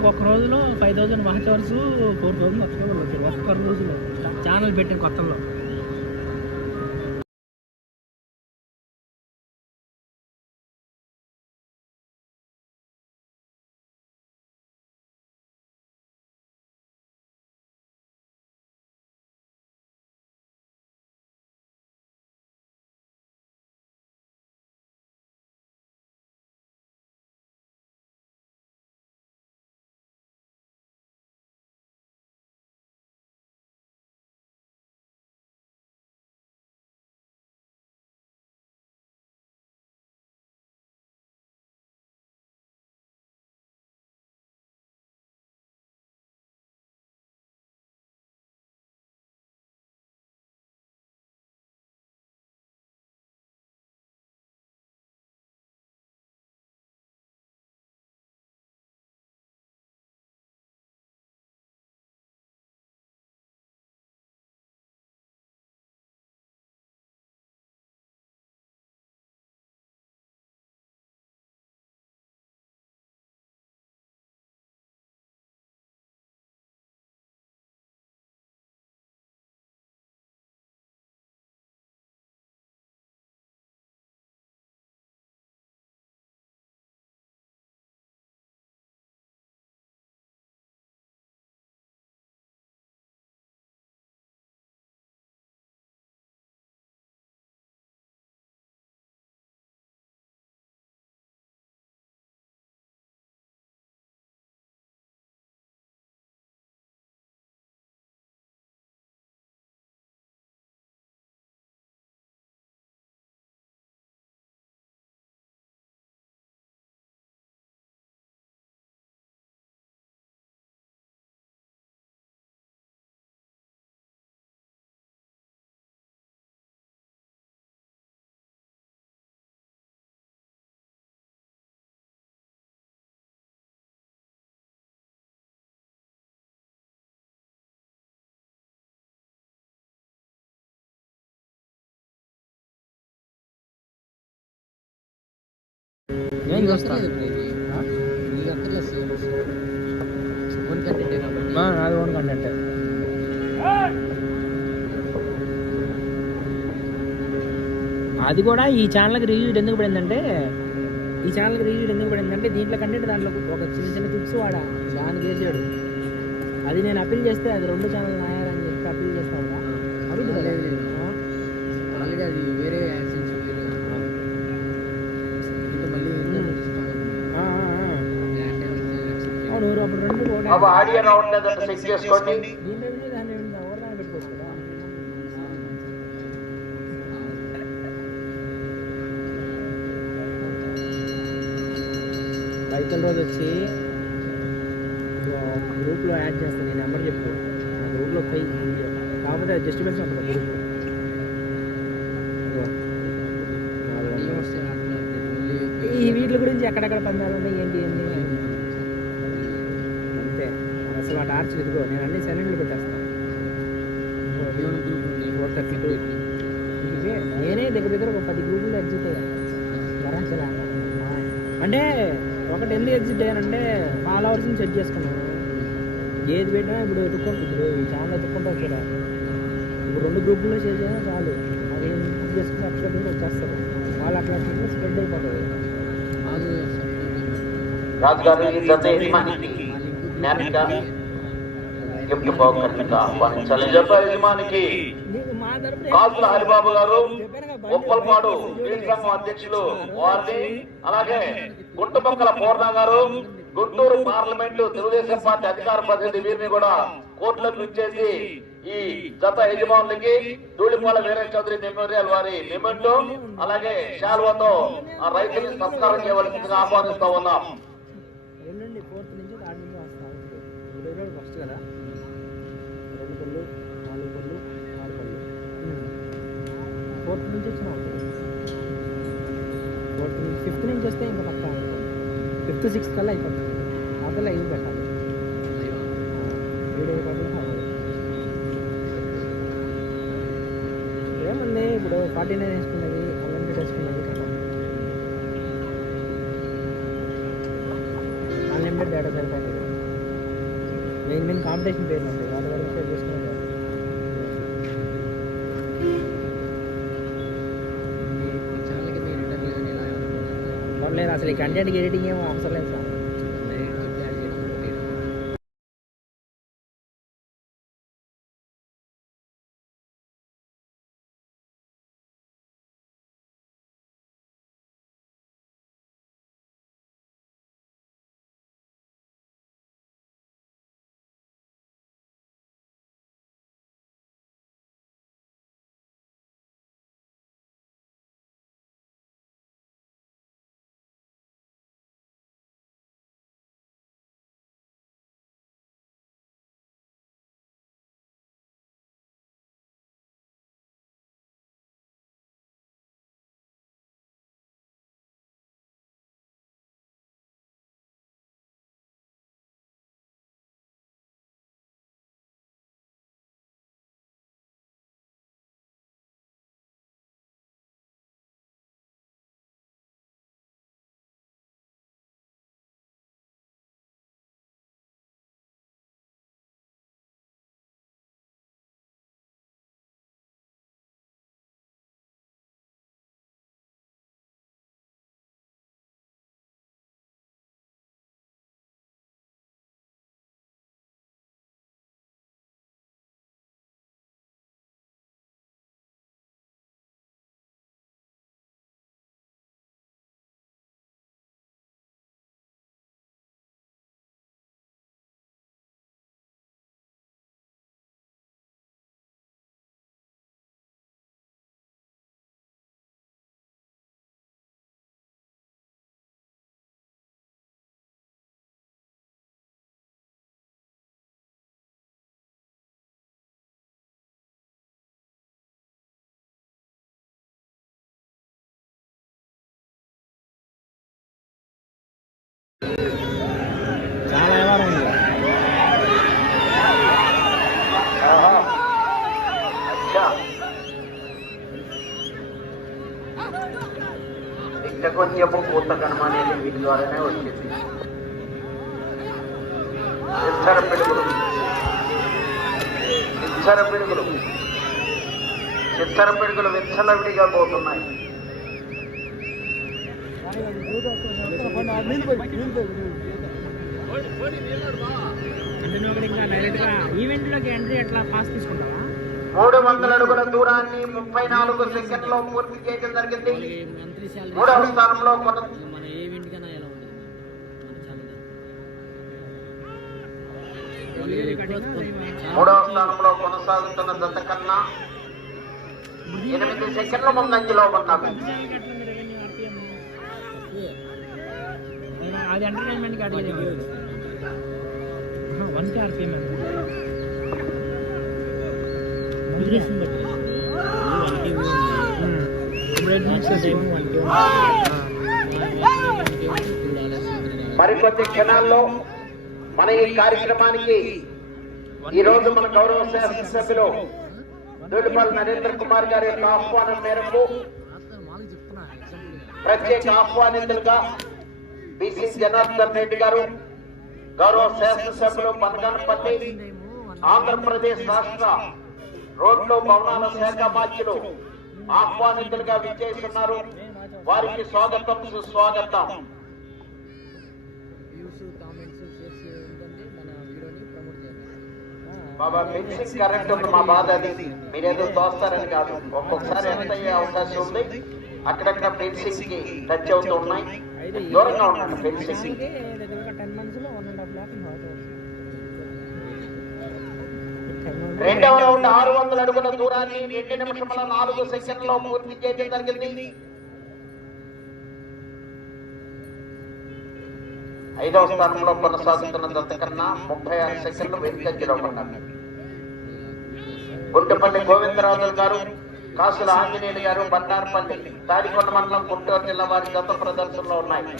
నాకు ఒక రోజులో five thousand watch hours four thousand సబ్స్క్రైబర్లు వచ్చారు. ఒక్క రోజులో. ఛానల్ పెట్టిన కొత్తలో ఓన్ కంటెంట్. అది కూడా ఈ ఛానల్కి రివ్యూ ఎందుకు పడిందంటే ఈ ఛానల్కి రివ్యూ ఎందుకు పడిందంటే దీంట్లో కంటెంట్ దాంట్లో ఒక చిన్న చిన్న టిప్స్ వాడా దానికి వేసాడు అది నేను అప్పీల్ చేస్తే అది రెండు ఛానల్ నాయాలని చెప్పి అప్పీల్ చేస్తాను కదా అప్పీల్ కదా ఆ? ఆల్రెడీ అది వేరే యాక్సెన్స్ వేరే ఇంకా మళ్ళీ ఆ, ఆ, ఆ. అవును ఊరు అప్పుడు రెండు కూడా బాబు ఆడియో రావట్లేదంటే చెక్ చేసుకోండి. రైతుల రోజు వచ్చి గ్రూప్లో యాడ్ చేస్తాను నేను నెంబర్ చెప్పు. ఆ గ్రూప్లో పోయి కాకపోతే జస్టిఫికేషన్ ఉంటుంది గ్రూప్ ఈ వీటి గురించి ఎక్కడెక్కడ పందాలు ఉన్నాయి ఏంటి ఏంటి? అసలు ఆ టార్చ్ ఇదిగో నేను అన్ని సైలెంట్లు పెట్టేస్తాను. నేనే దగ్గర దగ్గర ఒక పది గ్రూపుల్లో ఎగ్జిట్ అయ్యాను వరాచల అంటే ఒకటి ఎందుకు ఎగ్జిట్ అయ్యానంటే ఫాలోవర్స్ని సెట్ చేసుకున్నాను. ఏది పెట్టినా ఇప్పుడు ఎత్తుక్కుంటు ఇప్పుడు ఈ ఛానల్ ఎత్తుక్కుంటూ వచ్చారా ఇప్పుడు రెండు గ్రూపుల్లో చేసినా చాలు. అది బుక్ చేసుకుని అక్షరం వచ్చేస్తారు. వాళ్ళు అట్లా స్ప్రెడ్ అయిపోతుంది రాజుగారు ఈ జత యజమానికి జ్ఞాపిక గిఫ్ట్ బహుకరణగా ఆహ్వానించాలి. జత యజమానికి కాసుల హరిబాబు గారు ఉప్పల్పాడు సంఘం అధ్యక్షులు వారిని అలాగే గుంటుపక్కల పూర్ణ గారు గుంటూరు పార్లమెంటు తెలుగుదేశం పార్టీ అధికార ప్రతినిధి వీరిని కూడా కోర్టులకు ఇచ్చేసి ఈ జత యజమానులకి ధూళిపాల వీర చౌదరి మెమోరియల్ వారి మెమెంటో అలాగే శాల్వతో ఆ రైతుల్ని సత్కారం చేయవలసిందిగా ఆహ్వానిస్తా ఉన్నాం ఎల్లుండి ఫోర్త్ నుంచి థర్డ్ నుంచి వస్తా ఇప్పుడు ఈరోజు ఫస్ట్ కదా రెండు పళ్ళు నాలుగు పళ్ళు ఆరు పళ్ళు ఫోర్త్ నుంచి వచ్చిన ఫోర్త్ నుంచి ఫిఫ్త్ నుంచి వస్తే ఇంకా పక్క ఫిఫ్త్ సిక్స్త్ కల్లా అయిపోతుంది అదే లైవ్ పెట్టాలి? వీడియో పళ్ళు ఏముంది ఇప్పుడు ఫార్టీ నైన్ వేసుకున్నది అన్లిమిటెడ్ వేసుకున్నది కదా. అన్లిమిటెడ్ డేటా సరిపోతుంది. మెయిన్ మెయిన్ కాంపిటీషన్ పేరు ఉంది వాటి వరకు షేర్ చేసుకున్నాను మీ ఛానల్కి మీ రిటర్న్ లేదని ఇలా అనుకుంటున్నాను లేదు. అసలు ఈ కంటెంట్కి ఎడిటింగ్ ఏమో అవసరం లేదు సార్. ఇంత కొంచెము పూత కర్మ అనేది వీటి ద్వారానే వచ్చింది. ఇచ్చర పిడుగులు ఇచ్చర పిడుగులు చిచ్చర పిడుగులు విచ్చలవిడిగా పోతున్నాయి. అంటే నువ్వు ఈవెంట్లోకి ఎంట్రీ ఎట్లా పాస్ తీసుకుంటావా? మూడు వందల అడుగుల దూరాన్ని ముప్పై నాలుగు సెకండ్లో పూర్తి చేయడం జరిగింది. మూడవ స్థానంలో మూడవ స్థానంలో కొనసాగుతున్న దశ కన్నా ఎనిమిది సెకండ్ల ముందంజలో ఉన్నవి అది ఎంటర్టైన్మెంట్కి అడిగేది వన్ కే ఆర్పిఎం ఇప్పుడు ఎయిట్ మినిట్స్ వన్ కే మరికొద్ది క్షణాల్లో మన ఈ కార్యక్రమానికి ఈ రోజు మన గౌరవ శాసనసభ్యులు దూడిపల్లి నరేంద్ర కుమార్ గారి యొక్క ఆహ్వానం మేరకు ప్రత్యేక ఆహ్వానితులుగా బీసీ జనార్దన్ రెడ్డి గారు గౌరవ శాసనసభ్యులు బనగానపల్లి ఆంధ్రప్రదేశ్ రాష్ట్ర రోడ్లు భవనాల శాఖ బాధ్యులు ఆహ్వానితులుగా విచ్చేస్తున్నారు. వారికి స్వాగతం సుస్వాగతం. బాబా ఫిక్సింగ్ కరెక్ట్ ఉంది మా బాధ అది. మీరేదో తోస్తారని కాదు. ఒక్కొక్కసారి ఎంత అయ్యే అవకాశం ఉంది అక్కడక్కడ ఫెన్సింగ్కి టచ్ అవుతూ ఉన్నాయి. దూరంగా ఉండండి ఫెన్సింగ్కి దగ్గర టెన్ మంత్స్లో వన్ అండ్ హాఫ్ ల్యాక్ రెండవ రౌండ్ ఆరు వందల అడుగుల దూరాన్ని రెండు నిమిషముల నాలుగు సెకండ్లో పూర్తి చేయడం జరిగింది ఐదవ స్థానంలో కొనసాగుతున్న దత్త కన్నా ముప్పై ఆరు సెకండ్లు వెనుకంజలో ఉన్నారు గోవిందరాజు గారు కాసుల ఆంజనేయులు గారు బండారపల్లి తాడికొండ మండలం గుంటూరు జిల్లా వారి గత ప్రదర్శనలో ఉన్నాయి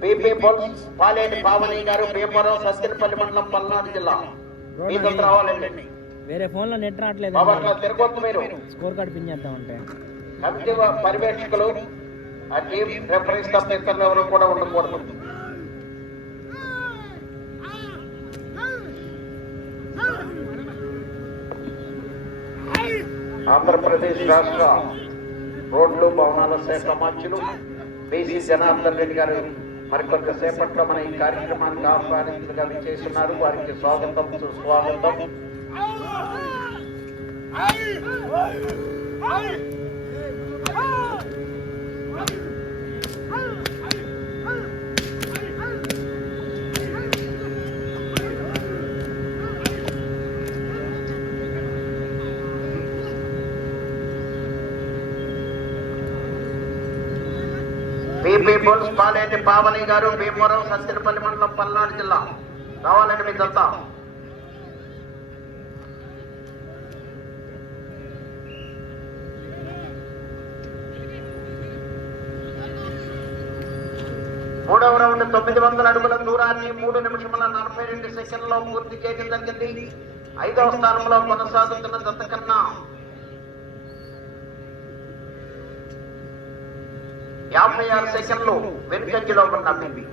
బీపీ బోల్స్ పాలేటి పావని గారు భీమవరం సత్యనపల్లి మండలం పల్నాడు జిల్లా వేరే ఫోన్లో నెట్ రావట్లేదు. స్కోర్ కార్డ్ పిన్ చేద్దాం అంటే పర్యవేక్షకులు ఆ టీం రెఫరెన్స్ ఎవరు కూడా ఉండకూడదు. ఆంధ్రప్రదేశ్ రాష్ట్ర రోడ్లు భవనాల శాఖ మంత్రులు బీసీ జనార్దన్ రెడ్డి గారు మరికొంత సేపట్లో మన ఈ కార్యక్రమానికి ఆహ్వానితులుగా విచ్చేస్తున్నారు వారికి స్వాగతం సుస్వాగతం పీపుల్స్ పాలేటి పావని గారు భీమవరం సత్తిరపల్లి మండలం పల్నాడు జిల్లా. రావాలండి మీ జంతా మూడవ రౌండ్ తొమ్మిది వందల అడుగుల దూరాన్ని మూడు నిమిషముల నలభై రెండు సెకండ్లో పూర్తి చేయడం జరిగింది. ఐదవ స్థానంలో కొనసాగుతున్న జత కన్నా యాభై ఆరు సెకండ్లు వెనుకంజలో ఉన్న బిబి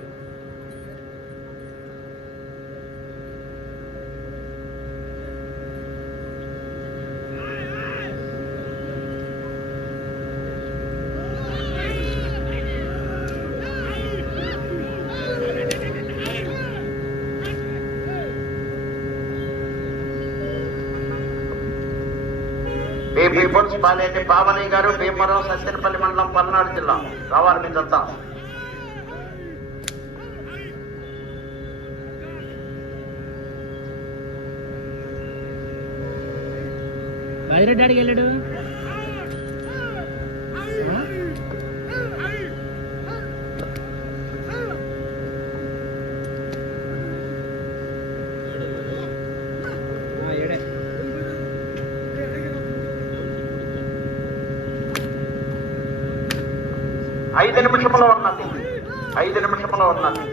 బుడ్స్ పాలేటి పావని గారు భీమవరం సత్యనపల్లి మండలం పల్నాడు జిల్లా రావాలి మీ జంతా. బైరెడ్డి అడిగి వెళ్ళాడు ఆ? ఆ, ఏడే ఐదు నిమిషంలో ఉన్నది. ఐదు నిమిషంలో ఉన్నది.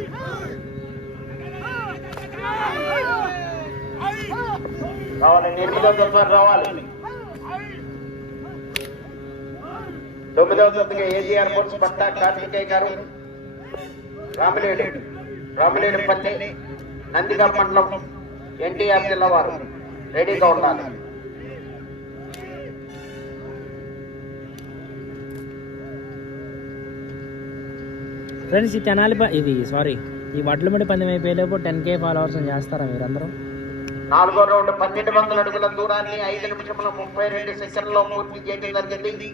రావాలండి ఎనిమిదవ తత్వం రావాలి. తొమ్మిదవ తత్వగా ఏజీఆర్ బోర్డ్స్ పట్ట కార్తికేయ గారు రామిలేడు రామిలేడు పల్లె నందిగా మండలం ఎన్టీఆర్ జిల్లా వారు రెడీగా ఉండాలి. ఫ్రెండ్స్ ఈ తెనాలి ఇది సారీ ఈ వడ్లమడి పందెం అయిపోయేలోపు టెన్ కే ఫాలోవర్స్ చేస్తారా మీరందరూ? నాలుగో రౌండ్ పన్నెండు వందల అడుగుల దూరాన్ని ఐదు నిమిషముల ముప్పై రెండు సెకండ్లో పూర్తి చేయడం జరిగింది.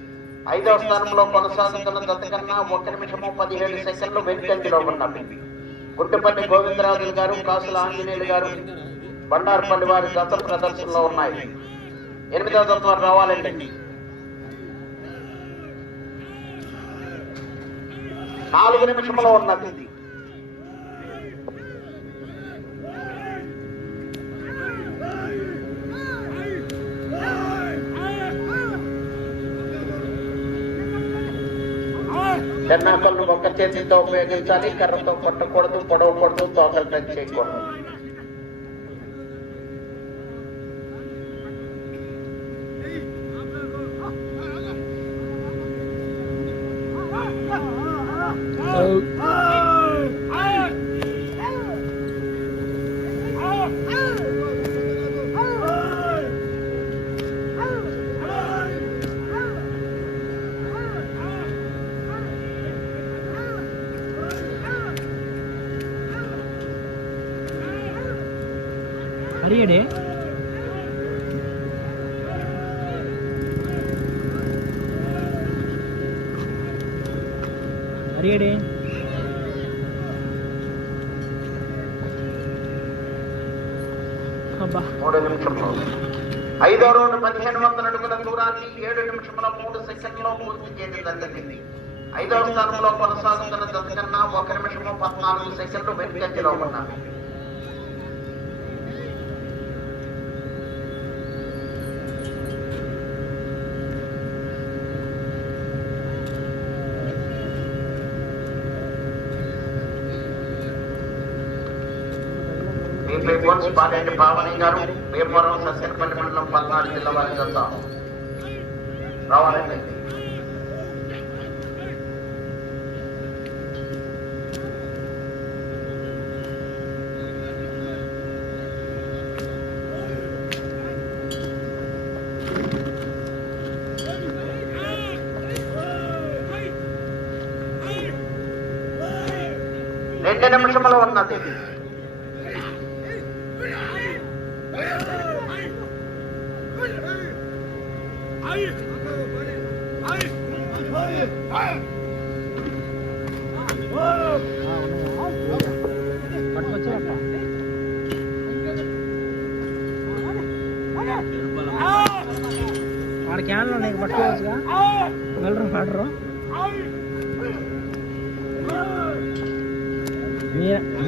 ఐదవ స్థానంలో కొనసాగుతున్న జత కన్నా ఒక నిమిషము పదిహేడు సెకండ్లు వెనుకంజలో ఉన్నది గుట్టుపల్లి గోవిందరాజులు గారు కాసుల ఆంజనేయులు గారు బండారుపల్లి వారి గత ప్రదర్శనలో ఉన్నాయి. ఎనిమిదవ తత్వాలు రావాలండి. నాలుగు నిమిషంలో ఉన్నది చెన్నాకల్ని ఒక్క చేతితో ఉపయోగించాలి కర్రతో కొట్టకూడదు పొడవకూడదు తోకలు టచ్ చేయకూడదు హరి ఏడే మూడు నిమిషంలో ఐదో రౌండ్ పదిహేను వందల అడుగుల దూరాన్ని ఏడు నిమిషముల మూడు సెకండ్లో పూర్తి చేయడం జరిగింది. ఐదవ స్థానంలో కొనసాగుతున్న దశ కన్నా ఒక నిమిషము పద్నాలుగు సెకండ్లు వెనుకంజలో ఉన్నాయి కోచి పాలేటి పావని గారు భీమవరం సస్యనపల్లి మండలం పద్నాలుగు జిల్లా వారి వెళ్తాం. రావాలండి. రెండు నిమిషంలో ఉన్నది.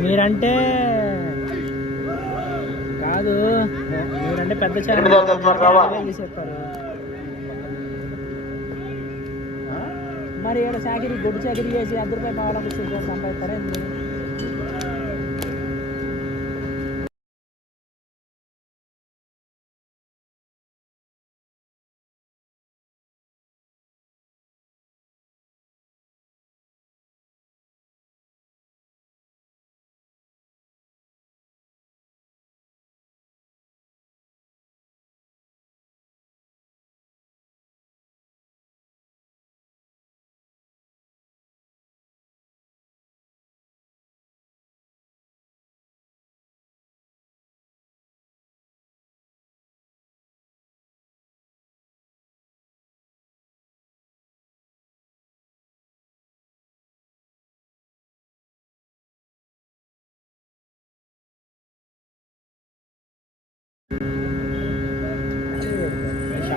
మీరంటే కాదు. మీరంటే పెద్ద చెప్పారు. మరి ఇక్కడ చాకరీ గొడ్డు చాకరీ చేసి రూపాయలు కావాలని సంపాదిస్తారా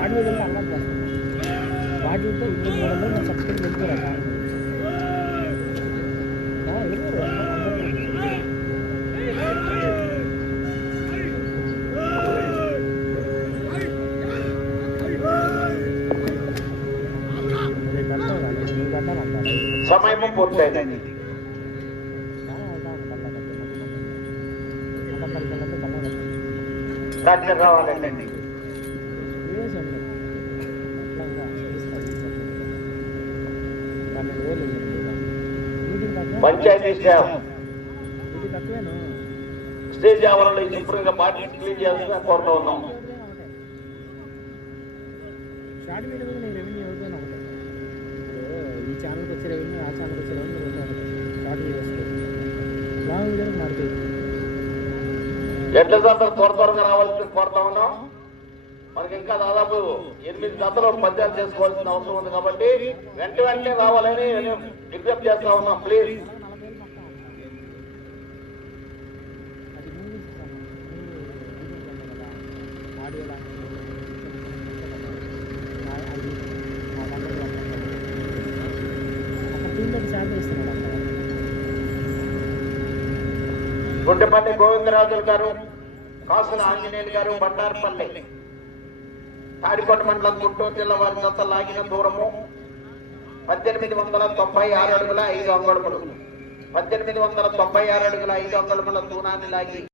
ఎందుకు? షార్ట్ వీడియోలో అలవాటు చేస్తాను వాటితో ఇప్పుడు మూడు వందలు నేను సబ్స్క్రైబ్ పెట్టుకోరా సమయం పూర్తయింది డాక్టర్ రావాలండి పంచాయతీ స్టాఫ్ స్టేజ్ ఆవరణలో ఈ శుభ్రంగా పార్టీ క్లీన్ చేయాల్సిన కోరుతూ ఉన్నాం. ఈ ఛానల్కి వచ్చే రెవెన్యూ ఆ ఛానల్కి వచ్చే రెవెన్యూ రెండు ఒకటే షార్ట్ వీడియోస్ లాంగ్ వీడియోకి మారుతాయి ఎట్ల జతలు త్వర త్వరగా రావాల్సింది కోరుతా ఉన్నాం? మనకి ఇంకా దాదాపు ఎనిమిది జతలు పద్యాలు చేసుకోవాల్సిన అవసరం ఉంది కాబట్టి వెంట వెంటనే రావాలని నేను విజ్ఞప్తి చేస్తా ఉన్నాం. ప్లీజ్ గుడ్డపల్లి గోవిందరాజులు గారు కాసుల ఆంజనేయులు గారు బండార్పల్లి. తాడిపట్టు మండలం గుంటూరు జిల్లా వారి లాగిన దూరము పద్దెనిమిది వందల తొంభై ఆరు అడుగుల ఐదు అంగళములు. పద్దెనిమిది వందల తొంభై ఆరు అడుగుల ఐదు అంగళముల దూరాన్ని లాగి